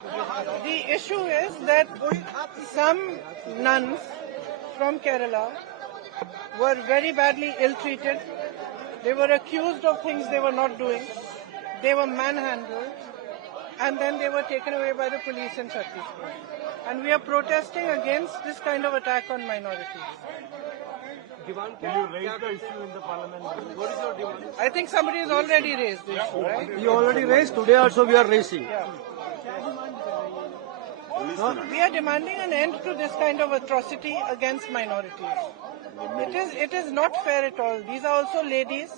The issue is that some nuns from Kerala were very badly ill-treated. They were accused of things they were not doing. They were manhandled, and then they were taken away by the police in Chhattisgarh. And we are protesting against this kind of attack on minorities. Will you raise the issue in the parliament? What is your demand? I think somebody has already raised the issue, right? You already raised. Today also we are raising. Yeah. We are demanding an end to this kind of atrocity against minorities. It is not fair at all. These are also ladies.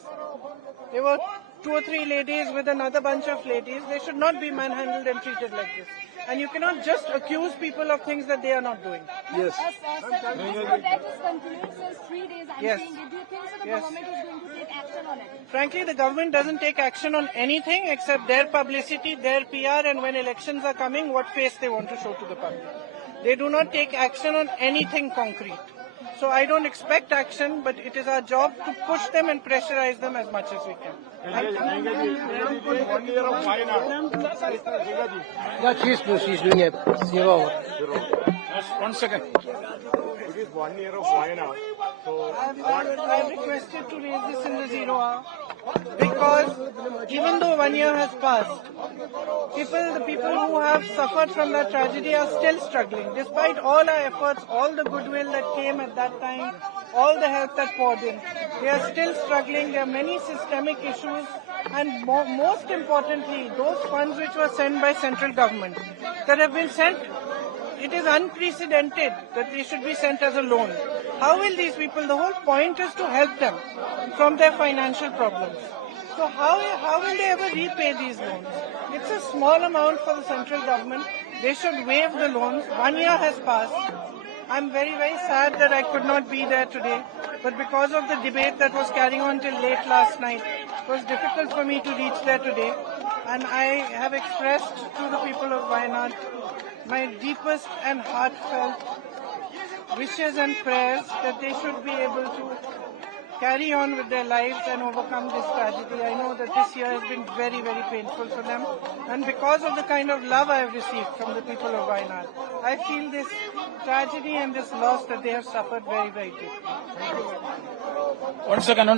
There were 2 or 3 ladies with another bunch of ladies. They should not be manhandled and treated like this. And you cannot just accuse people of things that they are not doing. Yes. Sir, this protest is continuing since 3 days. Yes. Do you think so the Yes. government is going to take action on it? Frankly, the government doesn't take action on anything except their publicity, their PR, and when elections are coming, what face they want to show to the public. They do not take action on anything concrete. So I don't expect action, but it is our job to push them and pressurize them as much as we can. Yeah, she's doing a 0 hour. Just 1 second. It is 1 year of Wayanad. So I've requested to raise this in the 0 hour because even though 1 year has passed, the people who have suffered from that tragedy are still struggling. Despite all our efforts, all the goodwill that came at that time, all the help that poured in, they are still struggling. There are many systemic issues, and most importantly, those funds which were sent by central government that have been sent, it is unprecedented that they should be sent as a loan. How will these people, the whole point is to help them from their financial problems. So how will they ever repay these loans? It's a small amount for the central government. They should waive the loans. 1 year has passed. I'm very, very sad that I could not be there today. But because of the debate that was carrying on till late last night, it was difficult for me to reach there today. And I have expressed to the people of Wayanad my deepest and heartfelt wishes and prayers that they should be able to carry on with their lives and overcome this tragedy. I know that this year has been very, very painful for them. And because of the kind of love I have received from the people of Wayanad, I feel this tragedy and this loss that they have suffered very, very deeply. 1 second.